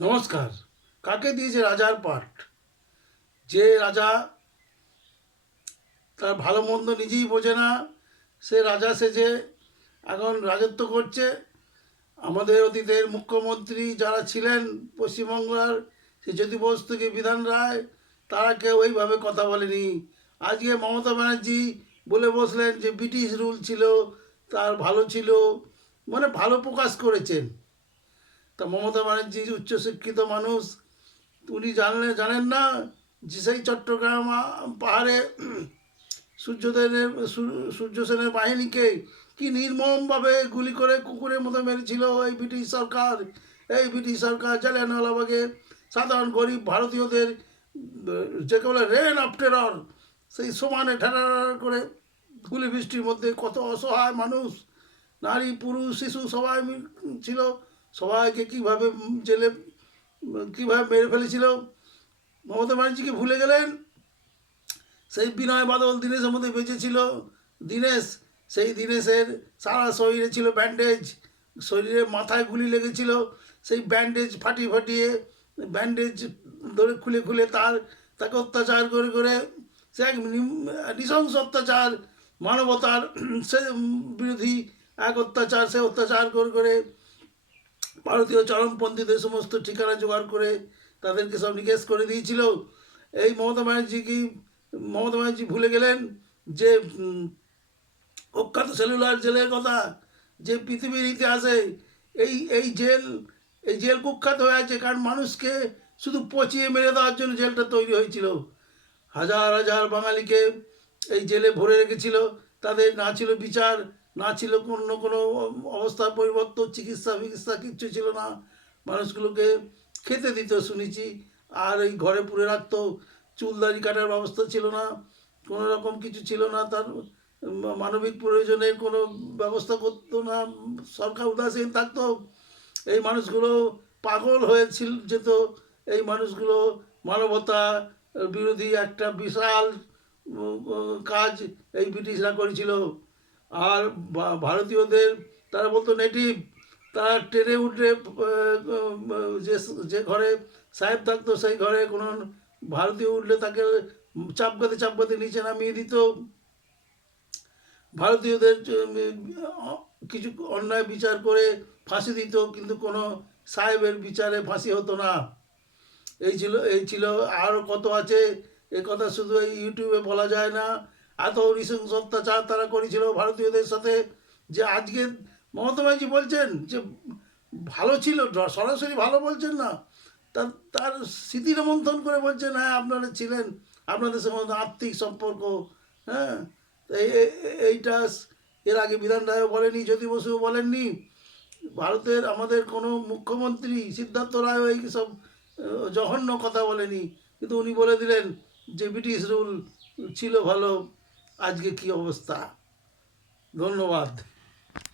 নমস্কার। কাকে দিয়েছে রাজার পাঠ? যে রাজা তার ভালো মন্দ নিজেই বোঝে না, সে রাজা সেজে এখন রাজত্ব করছে। আমাদের অতীতের মুখ্যমন্ত্রী যারা ছিলেন পশ্চিমবাংলার, সে জ্যোতি বোস থেকে বিধান রায়, তারা কেউ ওইভাবে কথা বলেনি। আজকে মমতা ব্যানার্জি বলে বসলেন যে ব্রিটিশ রুল ছিল, তার ভালো ছিল মানে ভালো প্রকাশ করেছেন। তা মমতা ব্যানার্জি উচ্চশিক্ষিত মানুষ, উনি জানলে, জানেন না যে সেই চট্টগ্রাম পাহাড়ে সূর্যদেবের সূর্য- সেনের বাহিনীকে কি নির্মমভাবে গুলি করে কুকুরের মতো মেরেছিল এই ব্রিটিশ সরকার। এই ব্রিটিশ সরকার জালিয়ানওয়ালাবাগে সাধারণ গরিব ভারতীয়দের যাকে বলে রেন অফ টেরর, সেই সমানে ঠেলা করে গুলি বৃষ্টির মধ্যে কত অসহায় মানুষ, নারী, পুরুষ, শিশু সবাই ছিল। সবাইকে কীভাবে জেলে, কীভাবে মেরে ফেলেছিল? মমতা ব্যানার্জিকে ভুলে গেলেন? সেই বিনয় বাদল দীনেশের মধ্যে বেঁচেছিল দীনেশ, সেই দীনেশের সারা শরীরে ছিল ব্যান্ডেজ শরীরে মাথায় গুলি লেগেছিল। সেই ব্যান্ডেজ ফাটিয়ে ফাটিয়ে ব্যান্ডেজ ধরে খুলে খুলে তার, তাকে অত্যাচার করে করে সে এক নৃশংস অত্যাচার, মানবতার সে বিরোধী এক অত্যাচার, সে অত্যাচার করে করে ভারতীয় চরমপন্থীদের সমস্ত ঠিকানা জোগাড় করে তাদেরকে সব নিকেশ করে দিয়েছিল। এই মমতা ব্যানার্জি কি মমতা ব্যানার্জি ভুলে গেলেন যে উম, কুখ্যাত সেলুলার জেলের কথা যে পৃথিবীর ইতিহাসে এই এই জেল এই জেল কুখ্যাত হয়ে আছে কারণ মানুষকে শুধু পচিয়ে মেরে দেওয়ার জন্য জেলটা তৈরি হয়েছিল। হাজার হাজার বাঙালিকে এই জেলে ভরে রেখেছিল। তাদের না ছিল বিচার না ছিল অন্য কোনো অবস্থার পরিবর্তন চিকিৎসা ফিকিৎসা কিচ্ছু ছিল না। মানুষগুলোকে খেতে দিত, শুনেছি। আর এই ঘরে পুরে রাখতো চুলদারি কাটার ব্যবস্থা ছিল না, কোনো রকম কিছু ছিল না, তার মানবিক প্রয়োজনের কোনো ব্যবস্থা করতো না, সরকার উদাসীন থাকতো। এই মানুষগুলো পাগল হয়েছিল যেত। এই মানুষগুলো মানবতা বিরোধী একটা বিশাল কাজ এই ব্রিটিশরা করেছিল। আর ভারতীয়দের, তারা বলতো নেটিভ তারা ট্রেনে উঠে যে যে ঘরে সাহেব থাকতো সেই ঘরে কোনো ভারতীয় উঠলে তাকে চাপকাতে চাপকাতে নিচে নামিয়ে দিত। ভারতীয়দের কিছু অন্যায় বিচার করে ফাঁসি দিত, কিন্তু কোনো সাহেবের বিচারে ফাঁসি হতো না। এই ছিল এই ছিল আরও কত আছে, এ কথা শুধু এই ইউটিউবে বলা যায় না। এত নৃশংস অত্যাচার তারা করেছিল ভারতীয়দের সাথে। যে আজকে মমতা ব্যানার্জি বলছেন যে ভালো ছিল, সরাসরি ভালো বলছেন না। তার তার স্মৃতি রোমন্থন করে বলছেন হ্যাঁ আপনারা ছিলেন, আপনাদের সঙ্গে আর্থিক সম্পর্ক হ্যাঁ এইটা এর আগে বিধান রায়ও বলেনি, জ্যোতি বসুও বলেননি। ভারতের আমাদের কোনো মুখ্যমন্ত্রী সিদ্ধার্থ রায়ও এই সব জঘন্য কথা বলেনি। কিন্তু উনি বলে দিলেন যে ব্রিটিশ রুল ছিল ভালো আজকে কি অবস্থা? ধন্যবাদ।